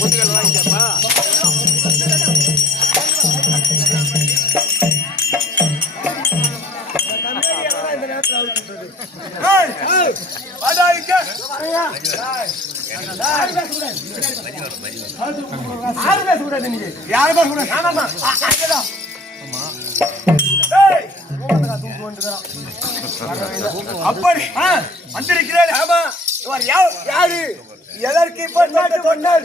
பொதுகள் வாங்கிக்கப்பா. அப்படி வந்திருக்கிறேன். ஆமா, யாரு எதற்கு இப்ப சொன்னார்?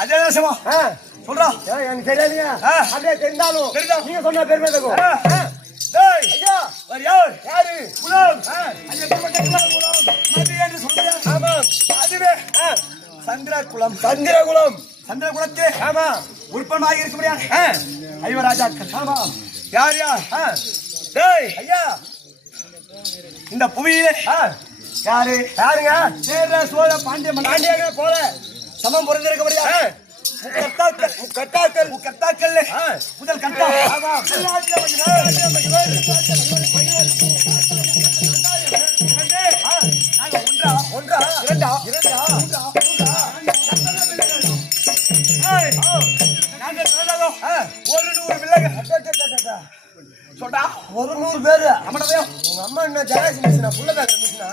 அதே சொல்றா எனக்கு தெரியாதுங்க. அப்படியே தெரிந்தாலும் நீங்க சொன்ன பெருமை தகும். யாரு குலம்? அதுவே சந்திரகுலம். சந்திரகுலம் சந்திரகுலத்தே ஆமா உற்பமாக இருக்க முடியாது. ஐவராஜாக்கள். ஆமா யார் யார்? ஐயா இந்த புவியிலே யாரு யாருங்க? சேர சோழ பாண்டிய பாண்டியங்க போல சமம் பிறந்திருக்க முடியாது. கட்டாக்கள் முதல் கட்டா. ஒன்றா இரண்டா இரண்டா ஒரு 100 பிள்ளைங்க சொல்றா. 100 பேரு நம்மளவே உங்க அம்மா என்ன ஜெராக்ஸ் மிஷினா புள்ள பேக்கர் மிஷினா?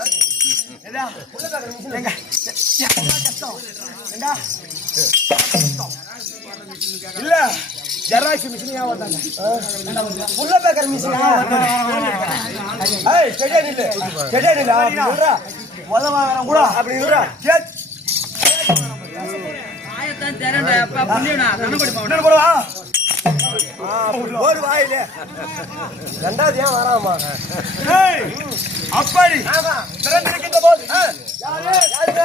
ஏடா புள்ள பேக்கர் மிஷின் எங்க கஷ்டம் ஏண்டா இல்ல ஜெராக்ஸ் மிஷின் யா வந்தாங்க. புள்ள பேக்கர் மிஷின் யா வந்தாங்க. ஏய் செடே நில்லு சொல்றா. உதவாங்கற கூட அப்படி சொல்றா. ஆயத்தான் தரேன்டா அப்பா புண்ணியனா தனபடி போடா போடா. ஒரு வாயில ரெண்டாவது ஏன் வராமா? அப்படி திறந்திருக்கின்ற போது யாரு யாருங்க?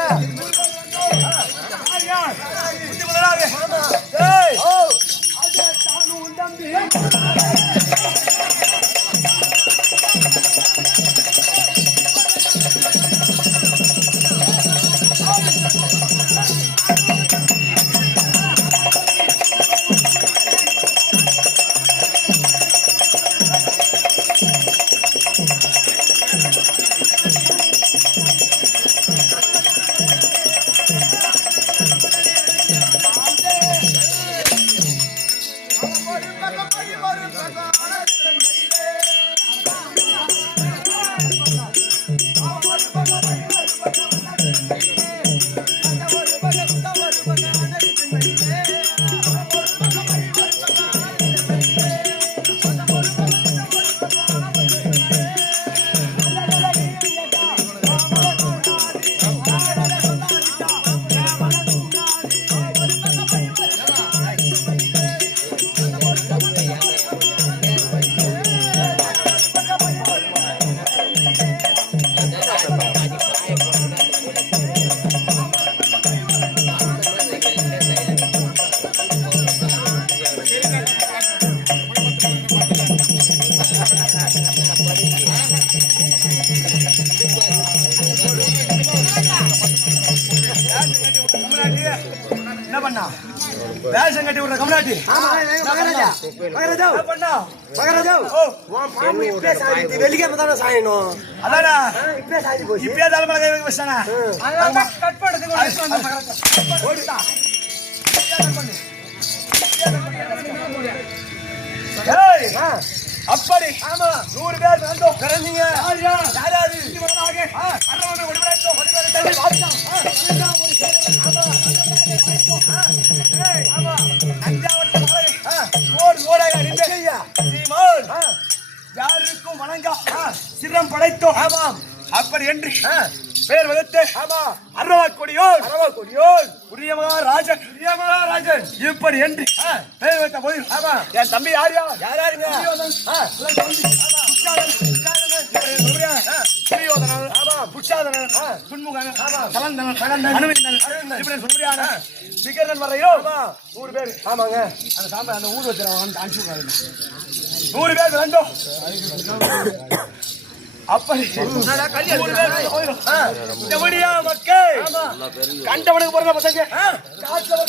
என்ன பண்ணா? வேஷம் கட்டி விடுற கமலாட்டி. மகாராஜா மகாராஜா பண்ணா மகாராஜா. உன் பாம்பு இப்பே சாயிடுது. வெள்ளிக்கிழமை தானே சாயணும். அதானா இப்பே சாயிடு போச்சு. இப்பே தலைமலை கை வைக்க வச்சானா? அதான் கட் பண்ணதுக்கு ஓடிடா. ஏய் அப்படி ஆமா 100 பேர் வந்தோம் கரந்தீங்க. யார் யார் யாராரு இவனாக அரவண ஒடிவரைத்தோ ஒடிவரை தள்ளி வாச்சா. ஒரு ஆமா ஏய் ஆமா அஞ்சாவட்ட மலை ஓடாக நின்றையா சீமான் யாருக்கும் வணங்கா சிரம் படைத்தோ. ஆமாம் அப்படி என்று பேர் வகுத்து அரவக்கொடியோன் புரியமகாராஜன் இப்படி என்று பேர் வைத்த போது என் தம்பி யார் யாருங்க? புட்சாதனன் துன்முகன் கலந்தனன் அனுமந்தன் இப்படி சொல்றியான விகரன் வரையோ 100 பேர். ஆமாங்க அந்த சாம்பல் அந்த ஊர் வச்சிருவாங்க அனுப்பிச்சு 100 பேர் வந்தோம். அப்படி மக்கள் கண்டவனுக்கு போற பசங்க காட்டுல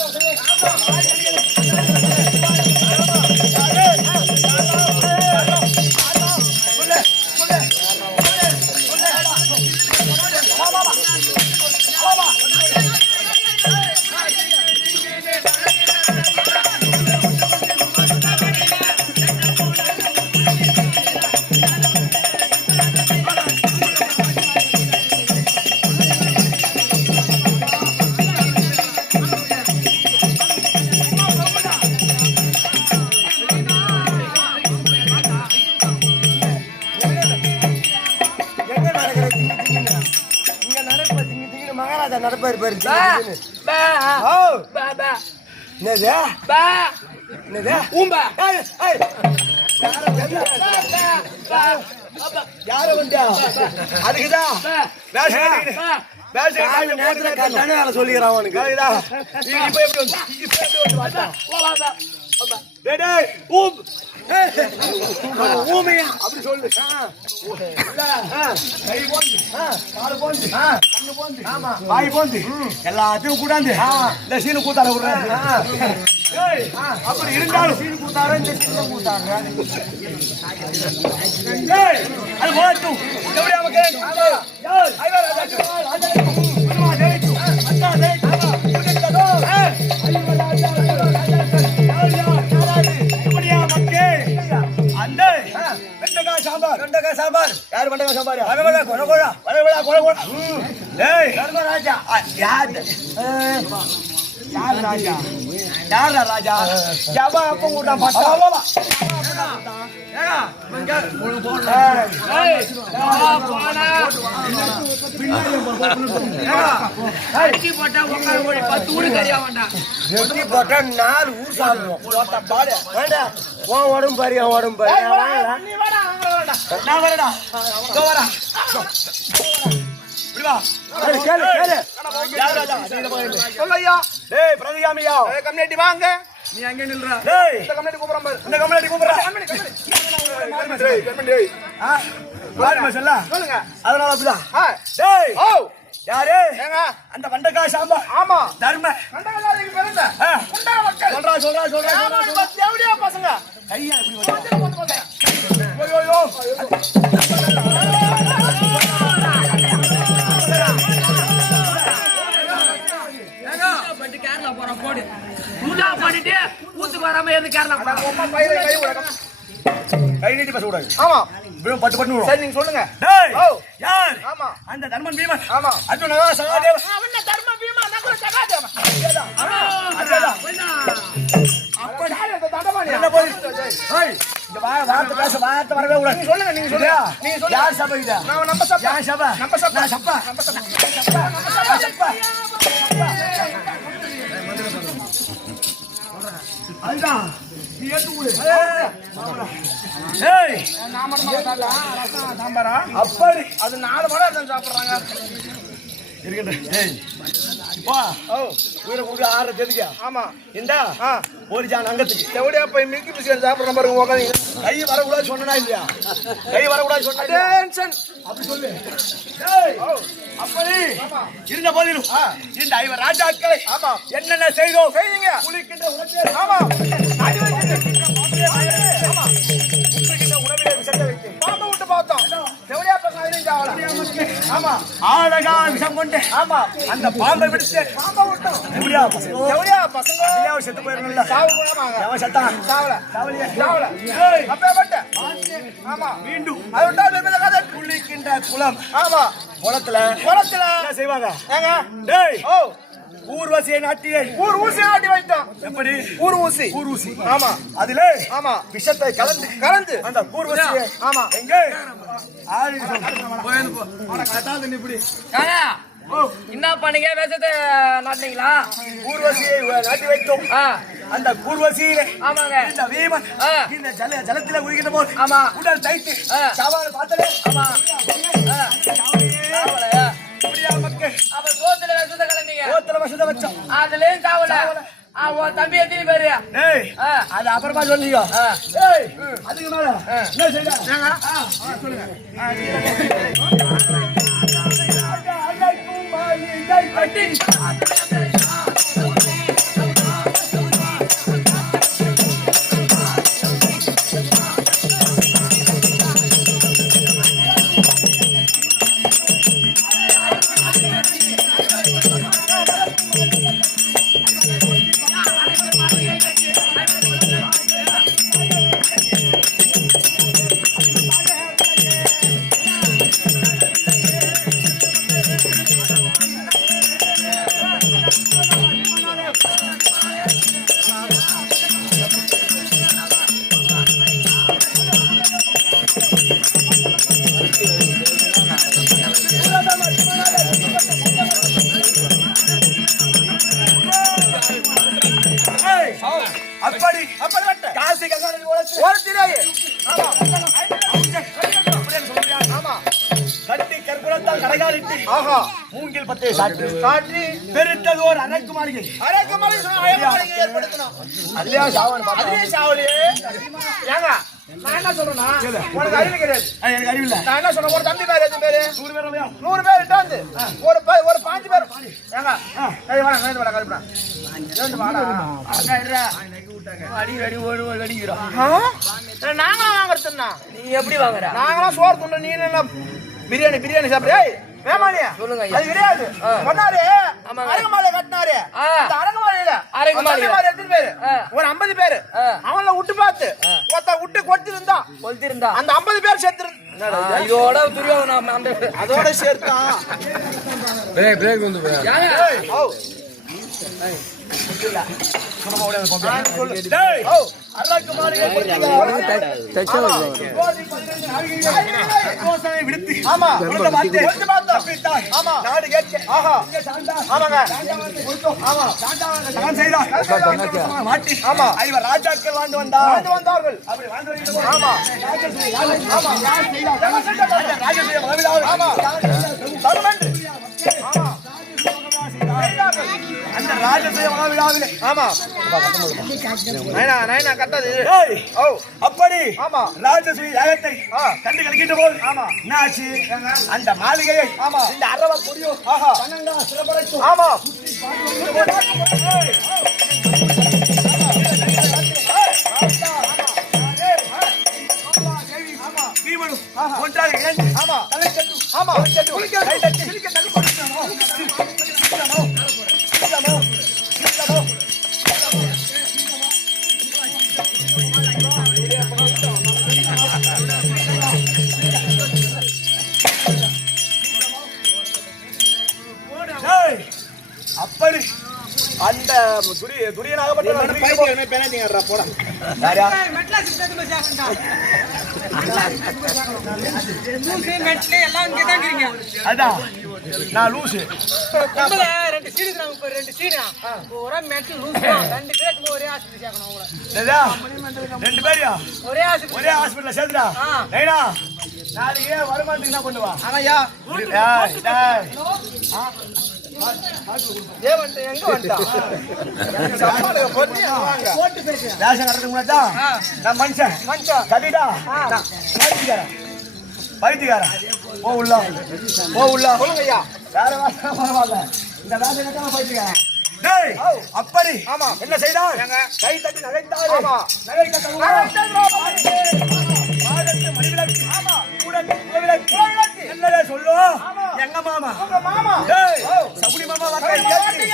இங்க நடப்ப திங்க மகாராஜா நடப்பாரு பாரு. என்னது என்னது ஊம்பா யார வந்தா அதுக்குதான் வேலை சொல்லிக்கிறான் அவனுக்கு. இப்ப எப்படி ஊமையா அப்படி சொல்லு. வாய் போந்து எல்லாத்தையும் கூட்டாந்து இந்த சீனு கூத்தாட விடுறாரு. அப்படி இருந்தாலும் சீனு கூத்தாரு இந்த சீனு கூத்தாரு அது போட்டும். சாம்பார் வெண்டைக்காய் சாம்பார். யாரு வெண்டைக்காய் சாம்பார்? ராஜா யார் ராஜா யாரா ராஜா ஜபா அப்ப கூட போட்டா 4 ஊர் சாப்பிடுவோம். உடம்பு பாரு உடம்பு பாரு. நான் வரடா கம்யூனிட்டி வாங்க. நீ அங்க நில்றா. டேய் இந்த கம்யூனிட்டி கூப்பிடுறா பாரு. இந்த கம்யூனிட்டி கூப்பிடுறா. சொல்லுங்க. அதனால அப்படிதான். டேய் ஓ யாரு? ஏங்க அந்த வெண்டைக்காய் சாம்பார். ஆமா தர்ம வெண்டைக்காய்க்கு பிறந்த குண்டா மக்கள். சொல்றா தேவடியா பசங்க கையா இப்படி வந்து. ஓயோ கேரளா போற போடு உடா பண்ணிட்டு ஊத்துக்கு வராம எது கேரளா போற கை நீட்டி பேச கூடாது. ஆமா பட்டு பட்டு சரி நீங்க சொல்லுங்க. டேய் யார்? ஆமா அந்த தர்மன் பீமன். ஆமா அர்ஜுனனா சகாதேவ. அவன தர்மன் பீமன் நகுல சகாதேவ. அதேடா அப்ப யார் அந்த தண்டமானி என்ன போய் ஏய் இந்த வார்த்தை பேச வார்த்தை வரவே கூடாது. நீங்க சொல்லுங்க. நீங்க சொல்லுங்க. யார் சபை இது? நான் நம்ம சபை. யார் சபை? நம்ம சபை. நான் சபை. நம்ம சபை. அல்டா நீ ஏத்து ஊரு. ஏய் நான் மட்டும் சாப்பிடல. ரசம் சாம்பாரா அப்படி அது 4 மணி நேரம் சாப்பிடுறாங்க. இருக்கடா. ஏய் வா ஓ ஊர கூட 6 தேதிக்கு. ஆமா இந்தா ஒரு ஜான் அங்கத்துக்கு எவடியா போய் மில்கி பிஸ்கட் சாப்பிடுற பாருங்க. உட்காருங்க. கை வர கூடாது சொன்னனா இல்லையா? கை வர கூடாது சொன்னா டென்ஷன் அப்படி சொல்லு. ஏய் அப்படி இருந்த போதிலும் இந்த ஐவர் ராஜாக்களை ஆமா என்னென்ன செய்தோம் செய்யுங்க. குளிக்கின்ற உணவு. ஆமா அடி வைக்கின்ற ஆமா குளிக்கின்ற உணவிலே விஷத்தை வைத்து பாம்பை விட்டு பார்த்தோம். எவடியா பசங்க ஐரஞ்சாவல. ஆமா ஆளகா விஷம் கொண்டு ஆமா அந்த பாம்பை விட்டு பாம்பை விட்டோம். எவடியா பசங்க எவடியா செத்து போயிரணும்ல. சாவு போவாங்க. அவன் செத்தான். சாவல ஏய் அப்பே பட்ட ஆமா மீண்டும் அது விட்டா வெறும் கதை. குளிக்கின்ற குளம். ஆமா குளத்துல என்ன செய்வாங்க? ஏங்க டேய் ஓ ஊர்வசியை நாட்டி வைத்தோம். எப்படி ஊர்வசி? ஆமா அதுல ஆமா விஷத்தை கலந்து அந்த ஊர்வசியை ஆமா எங்க ஆளி இப்படி என்ன பண்ணீங்க? வேஷத்தை நாட்டினீங்களா? ஊர்வசியை நாட்டி வைத்தோம். அந்த ஊர்வசியில ஆமாங்க இந்த வீமன் இந்த ஜலத்தில குதிக்கிற போது ஆமா உடல் தைத்து சவால் பார்த்தலே ஆமா இப்படியா மக்கள் அவ சோத்துல விஷத்தை கலந்தீங்க. சோத்துல விஷத்தை வச்சோம். அதுலயும் சாவல. அவன் தம்பி எத்தனை பேரு? ஏய் அது அப்புறமா சொல்லிக்கோ. ஏய் அதுக்கு மேல என்ன செய்யல? சொல்லுங்க. அப்படி அப்படிப்பட்ட காசி கங்காதரன் ஒரு திரையே ஆமா ஆமா கட்டி கற்பூரத்தால் கடைகாலிட்டு ஆஹா மூங்கில் பத்தை சாற்றி காற்றி பெருத்ததோர் அரக்கு மாளிகை ஏற்படுத்தணும் அல்லையா சாவன் அதுவே சாவலியே ஏங்க நான் என்ன சொல்றேன்னா உனக்கு அறிவு கிடையாது எனக்கு அறிவில்லை நான் என்ன சொல்றேன் ஒரு தம்பி பேரு எத்தனை பேரு 100 பேர் 100 பேர் இட்டாந்து ஒரு 5 பேர் ஏங்க ஏய் வாடா நேத்து வாடா கல்பனா நேத்து வாடா அங்க இருடா அடி அடி ஒரு அடிக்குறா நாங்களும் வாங்குறதுன்னா நீ எப்படி வாங்குற? நாங்களும் சோறு துண்டு நீ என்ன பிரியாணி சாப்பிடு ஏய் வேமானியா சொல்லுங்க ஐயா. அது கிடையாது சொன்னாரு ஆமாங்க. அரங்கமாலை கட்டினாரு அந்த அரங்கமாலையில அரங்கமாலையில. எத்தனை பேரு ஒரு 50 பேரு அவங்கள விட்டு பார்த்து விட்டு கொட்டிருந்தா கொளுத்திருந்தா அந்த 50 பேர் சேர்த்து இதோட துரியோதன அந்த அதோட சேர்த்தான் பிரேக் வந்து அரக்கு மாளிகை விடுத்து ஆமா ஆமா நாடு கேட்க ஆஹா ஆமாங்க சகன் செய்தார் மாட்டி ஆமா ஐவர் ராஜாக்கள் வாழ்ந்து வந்தார்கள் அப்படி வாழ்ந்து ஆமா ஆமா ராஜசேய மகவிழாவில் ஆமா தருமன்று ஆமா அந்த ராஜசேய மகவிழாவிலே ஆமா நைனா கட்டது ஓ அப்படி ஆமா ராஜசேய யாகத்தை கண்டு கழிக்கின்ற போது ஆமா என்னாச்சு அந்த மாளிகையை ஆமா இந்த அரவ கொடியோ ஆஹா சிறப்படைத்து ஆமா ஒன்றாக இணைந்து ஆமா தலை சென்று ஆமா கை தட்டி சிரிக்க தள்ளி அப்படி அந்த துரியனாகப்பட்ட பேனாதீங்கடா போடா யாரா அதான் நான் லூசு ரெண்டு சீடு ரெண்டு சீடு ஒரே மெட்டல் லூஸ் ரெண்டு பேருக்கு ஒரே ஆஸ்பத்திரி சேர்க்கணும் அவங்கள 2 பேரையா ஒரே ஆஸ்பத்திரி ஒரே ஹாஸ்பிடல்ல சேர்த்துடா ஏடா நாளைக்கு வருமானத்துக்கு என்ன பண்ணுவா ஆமாய்யா ஏ வந்து எங்க வந்தா சமாளுக்கு பொண்ணு வாங்க ரேஷன் கட்டறதுக்கு முன்னாடி நான் மனுஷன் கட்டிடா பைத்தியக்காரன் போ உள்ள சொல்லுங்கய்யா வேற வாசம் பரவாயில்ல இந்த ரேஷன் கட்டா பைத்தியக்காரன் டேய் அப்படி ஆமா என்ன செய்தார் கை தட்டி நகைத்தார் ஆமா நகை கட்ட பாடத்து மணிவிளக்கு ஆமா கூடத்து குலவிளக்கு என்னடா சொல்லு எங்க மாமா உங்க மாமா டேய் சகுனி மாமா வார்த்தை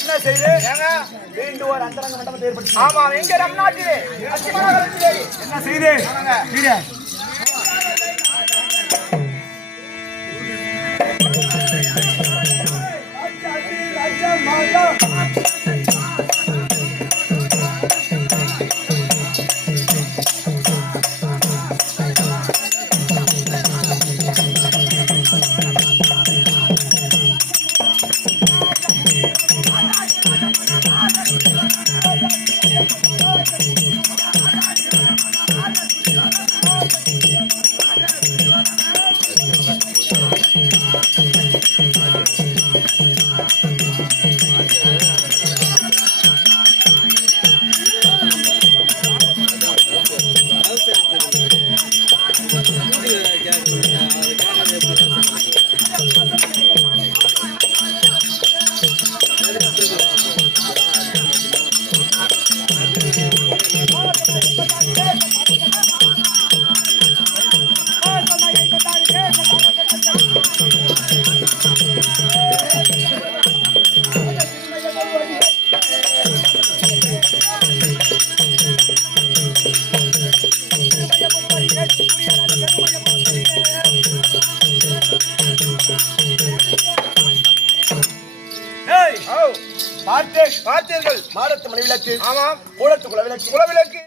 என்ன செய்து மீண்டும் ஒரு அந்தரங்க மண்டபத்தை ஏற்படுத்தி ஆமா எங்க ரம்நாட்டிலே அச்சிமனகரத்திலே என்ன செய்து வீர பார்த்தீர்கள் மாடத்து மணிவிளக்கு ஆமா கூடத்து குலவிளக்கு